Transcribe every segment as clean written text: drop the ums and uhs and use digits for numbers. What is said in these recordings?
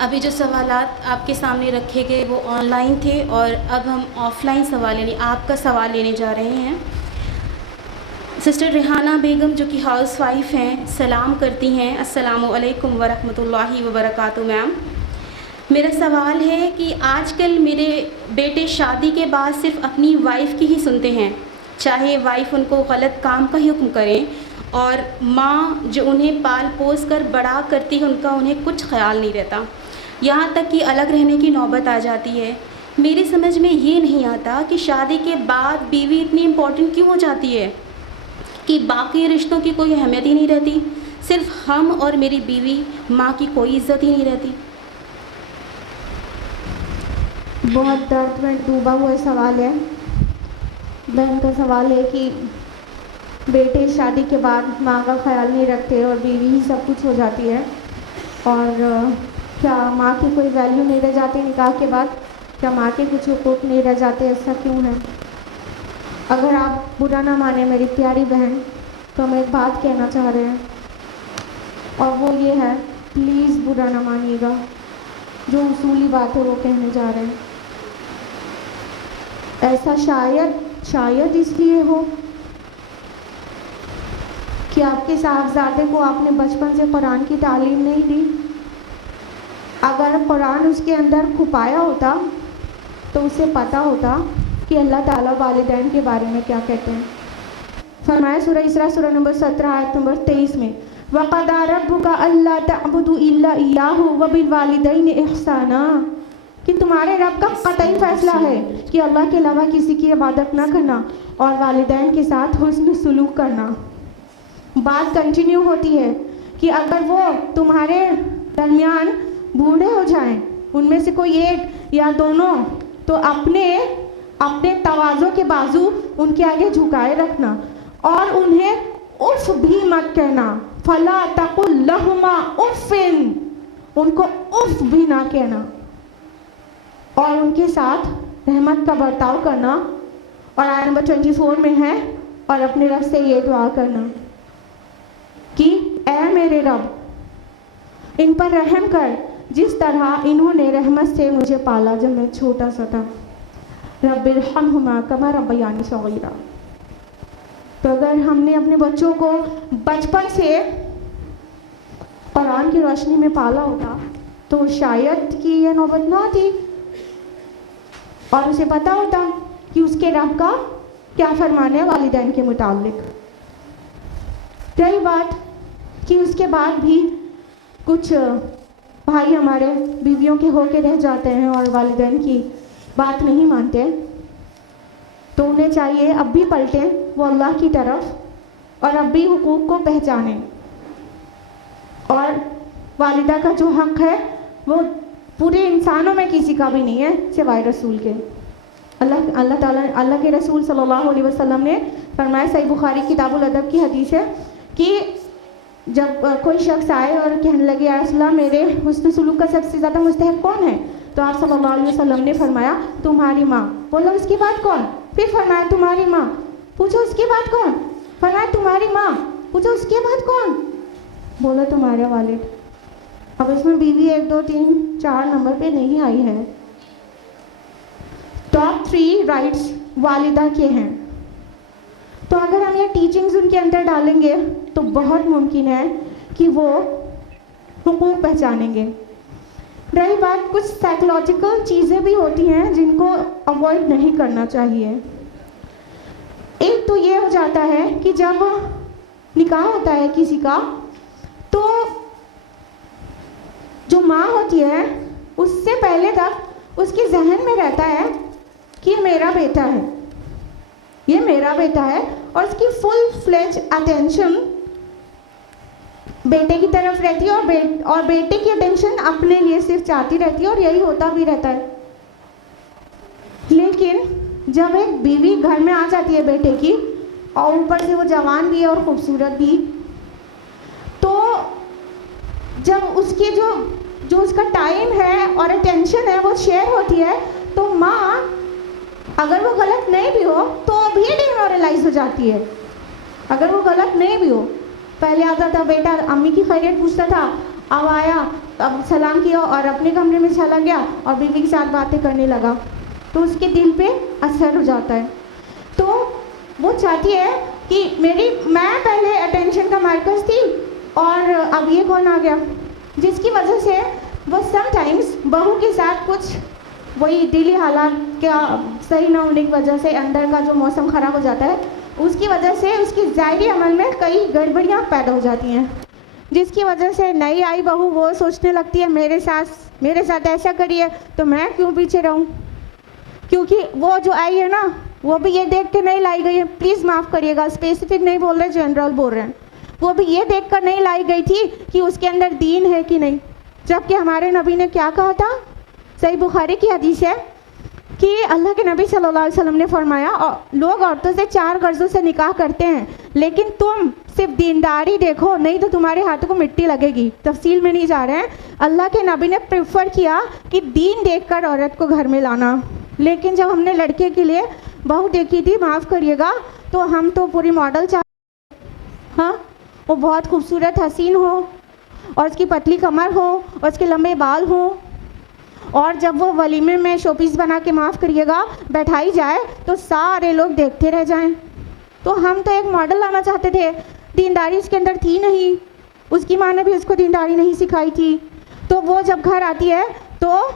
अभी जो सवालात आपके सामने रखे गए वो ऑनलाइन थे और अब हम ऑफ़लाइन सवाल यानी आपका सवाल लेने जा रहे हैं। सिस्टर रेहाना बेगम जो कि हाउस वाइफ हैं, सलाम करती हैं। अस्सलामु अलैकुम वरहमतुल्लाहि वबरकातुहू। मैम, मेरा सवाल है कि आजकल मेरे बेटे शादी के बाद सिर्फ़ अपनी वाइफ की ही सुनते हैं, चाहे वाइफ उनको गलत काम का हुक्म करें, और माँ जो उन्हें पाल पोस कर बड़ा करती है उनका उन्हें कुछ ख्याल नहीं रहता। यहाँ तक कि अलग रहने की नौबत आ जाती है। मेरी समझ में ये नहीं आता कि शादी के बाद बीवी इतनी इम्पोर्टेंट क्यों हो जाती है कि बाकी रिश्तों की कोई अहमियत ही नहीं रहती, सिर्फ हम और मेरी बीवी, माँ की कोई इज्जत ही नहीं रहती। बहुत दर्द में डूबा हुआ सवाल है। बहन का सवाल है कि बेटे शादी के बाद माँ का ख्याल नहीं रखते और बीवी ही सब कुछ हो जाती है, और क्या माँ की कोई वैल्यू नहीं रह जाती निकाह के बाद? क्या माँ के कुछ हुकूक नहीं रह जाते? ऐसा क्यों है? अगर आप बुरा ना माने मेरी प्यारी बहन, तो हम एक बात कहना चाह रहे हैं, और वो ये है, प्लीज़ बुरा ना मानिएगा, जो उसूली बात है वो कहने जा रहे हैं। ऐसा शायद इसलिए हो कि आपके साहबजादे को आपने बचपन से कुरान की तालीम नहीं दी। अगर कुरान उसके अंदर छुपाया होता तो उसे पता होता कि अल्लाह ताला वालिदैन के बारे में क्या कहते हैं। फरमाया सूरह इसरा सूरह नंबर 17 आयत नंबर 23 में, वक़दा रब्बुका अल्ला तअबुदू इल्ला इय्याहु व बिल वालिदैनि इहसाना, कि तुम्हारे रब का कतई फैसला है कि अल्लाह के अलावा किसी की इबादत ना करना और वालिदैन के साथ हुस्न सुलूक करना। बात कंटिन्यू होती है कि अगर वो तुम्हारे दरमियान बूढ़े हो जाएं, उनमें से कोई एक या दोनों, तो अपने तवाज़ो के बाजू उनके आगे झुकाए रखना और उन्हें उफ भी मत कहना। फला तकुल लहुमा उफ़िन, उनको उफ भी ना कहना, और उनके साथ रहमत का बर्ताव करना। और आयत नंबर 24 में है, और अपने रब से ये दुआ करना कि ऐ मेरे रब, इन पर रहम कर जिस तरह इन्होंने रहमत से मुझे पाला जब मैं छोटा सा था। रब्बिरहमहुमा कमा रब्बयानी सगीरा। तो अगर हमने अपने बच्चों को बचपन से कुरान की रोशनी में पाला होता तो शायद कि यह नौबत ना आती, और उसे पता होता कि उसके रब का क्या फरमान है वालिदैन के मुतालिक। रही बात कि उसके बाद भी कुछ भाई हमारे बीवियों के होके रह जाते हैं और वालिदैन की बात नहीं मानते, तो उन्हें चाहिए अब भी पलटें वो अल्लाह की तरफ और अब भी हुकूक को पहचानें, और वालिदा का जो हक़ है वो पूरे इंसानों में किसी का भी नहीं है सिवाय रसूल के। अल्लाह के रसूल सल्लल्लाहु अलैहि वसल्लम ने फरमाया, सही बुखारी किताबुल अदब की हदीस है, कि जब कोई शख्स आए और कहने लगे या रसूलल्लाह मेरे हुस्न सुलूक का सबसे ज़्यादा मुस्तहिक़ कौन है, तो आप सल्लल्लाहु अलैहि वसल्लम ने फरमाया तुम्हारी माँ। बोलो उसके बाद कौन? फिर फरमाया तुम्हारी माँ। पूछो उसके बाद कौन? फरमाया तुम्हारी माँ। पूछो उसके बाद कौन? बोलो तुम्हारे वालिद। अब इसमें बीवी 1 2 3 4 नंबर पे नहीं आई है। टॉप 3 राइट्स वालिदा के हैं। तो अगर हम ये टीचिंग्स उनके अंदर डालेंगे तो बहुत मुमकिन है कि वो हुकूक पहचानेंगे। रही बात, कुछ साइकोलॉजिकल चीज़ें भी होती हैं जिनको अवॉइड नहीं करना चाहिए। एक तो ये हो जाता है कि जब निकाह होता है किसी का, तो जो माँ होती है उससे पहले तक उसके जहन में रहता है कि ये मेरा बेटा है, ये मेरा बेटा है, और उसकी फुल फ्लेज अटेंशन बेटे की तरफ रहती है, और बेटे की अटेंशन अपने लिए सिर्फ चाहती रहती है, और यही होता भी रहता है। लेकिन जब एक बीवी घर में आ जाती है बेटे की, और ऊपर से वो जवान भी है और खूबसूरत भी, तो जब उसके जो उसका टाइम है और अटेंशन है वो शेयर होती है, तो माँ अगर वो गलत नहीं भी हो तो भी डिमोरलाइज हो जाती है। अगर वो गलत नहीं भी हो, पहले आता था बेटा अम्मी की खैरियत पूछता था अब आया, अब सलाम किया और अपने कमरे में चला गया और बीवी के साथ बातें करने लगा, तो उसके दिल पे असर हो जाता है। तो वो चाहती है कि मैं पहले अटेंशन का मार्कस थी और अब ये कौन आ गया, जिसकी वजह से वो समटाइम्स बहू के साथ कुछ वही दिली हालात का सही ना होने की वजह से, अंदर का जो मौसम ख़राब हो जाता है, उसकी वजह से उसकी ज़ाहिरी अमल में कई गड़बड़ियाँ पैदा हो जाती हैं, जिसकी वजह से नई आई बहू वो सोचने लगती है मेरे साथ ऐसा करिए तो मैं क्यों पीछे रहूं, क्योंकि वो जो आई है ना वो भी ये देख के नहीं लाई गई है, प्लीज़ माफ़ करिएगा, स्पेसिफिक नहीं बोल रहे, जनरल बोल रहे हैं, वो भी ये देख कर नहीं लाई गई थी कि उसके अंदर दीन है कि नहीं। जबकि हमारे नबी ने क्या कहा था, सही बुखारी की हदीस है कि अल्लाह के नबी सल्लल्लाहु अलैहि वसल्लम ने फरमाया, लोग औरतों से 4 गर्जों से निकाह करते हैं, लेकिन तुम सिर्फ दीनदारी देखो, नहीं तो तुम्हारे हाथों को मिट्टी लगेगी। तफसील में नहीं जा रहे हैं, अल्लाह के नबी ने प्रेफर किया कि दीन देखकर औरत को घर में लाना। लेकिन जब हमने लड़के के लिए बहू देखी थी, माफ़ करिएगा, तो हम तो पूरी मॉडल हाँ, वो बहुत खूबसूरत हसीन हो और उसकी पतली कमर हो और उसके लंबे बाल हो, और जब वो वलीमे में शोपीस बना के, माफ़ करिएगा, बैठाई जाए तो सारे लोग देखते रह जाएं। तो हम तो एक मॉडल लाना चाहते थे, दीनदारी उसके अंदर थी नहीं, उसकी माँ ने भी उसको दीनदारी नहीं सिखाई थी। तो वो जब घर आती है तो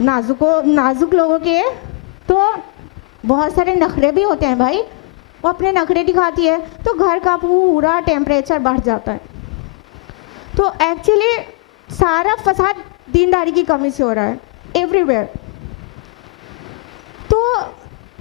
नाजुक लोगों के तो बहुत सारे नखरे भी होते हैं भाई, वो अपने नखरे दिखाती है तो घर का पूरा टेम्परेचर बढ़ जाता है। तो एक्चुअली सारा फसाद दीनदारी की कमी से हो रहा है एवरीवेयर। तो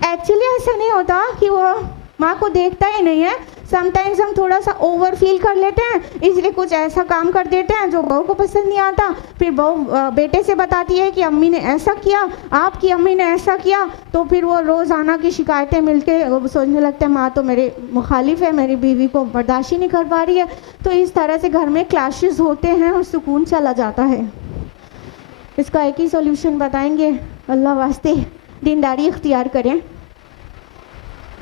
एक्चुअली ऐसा नहीं होता कि वो माँ को देखता ही नहीं है, समटाइम्स हम थोड़ा सा ओवर फील कर लेते हैं, इसलिए कुछ ऐसा काम कर देते हैं जो बहू को पसंद नहीं आता। फिर बहू बेटे से बताती है कि अम्मी ने ऐसा किया, आपकी अम्मी ने ऐसा किया, तो फिर वो रोज़ाना की शिकायतें मिलके वो सोचने लगते हैं माँ तो मेरे मुखालिफ है, मेरी बीवी को बर्दाश्त ही नहीं कर पा रही है। तो इस तरह से घर में क्लैशेस होते हैं और सुकून चला जाता है। इसका एक ही सॉल्यूशन बताएंगे, अल्लाह वास्ते दीनदारी इख्तियार करें।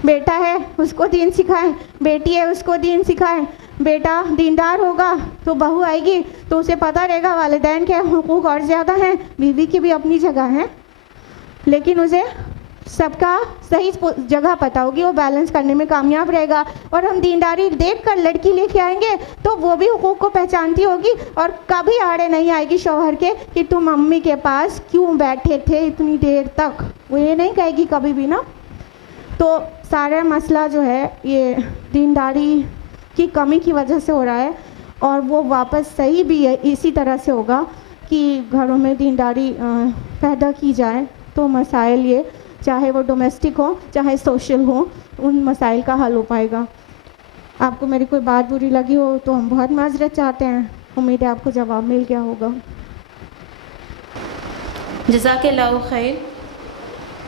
बेटा है उसको दीन सिखाएं, बेटी है उसको दीन सिखाएं। बेटा दीनदार होगा तो बहू आएगी तो उसे पता रहेगा वालिदैन के हुकूक और ज़्यादा हैं, बीवी की भी अपनी जगह है, लेकिन उसे सबका सही जगह पता होगी, वो बैलेंस करने में कामयाब रहेगा। और हम दीनदारी देख कर लड़की लेके आएंगे तो वो भी हुकूक को पहचानती होगी और कभी आड़े नहीं आएगी शौहर के कि तुम मम्मी के पास क्यों बैठे थे इतनी देर तक, वो ये नहीं कहेगी कभी भी ना। तो सारा मसला जो है ये दीनदारी की कमी की वजह से हो रहा है, और वो वापस सही भी है इसी तरह से होगा कि घरों में दीनदारी पैदा की जाए तो मसाइल ये, चाहे वो डोमेस्टिक हो चाहे सोशल हो, उन मसाइल का हल हो पाएगा। आपको मेरी कोई बात बुरी लगी हो तो हम बहुत माजरत चाहते हैं, उम्मीद है आपको जवाब मिल गया होगा। जज़ाकल्लाहु खैर।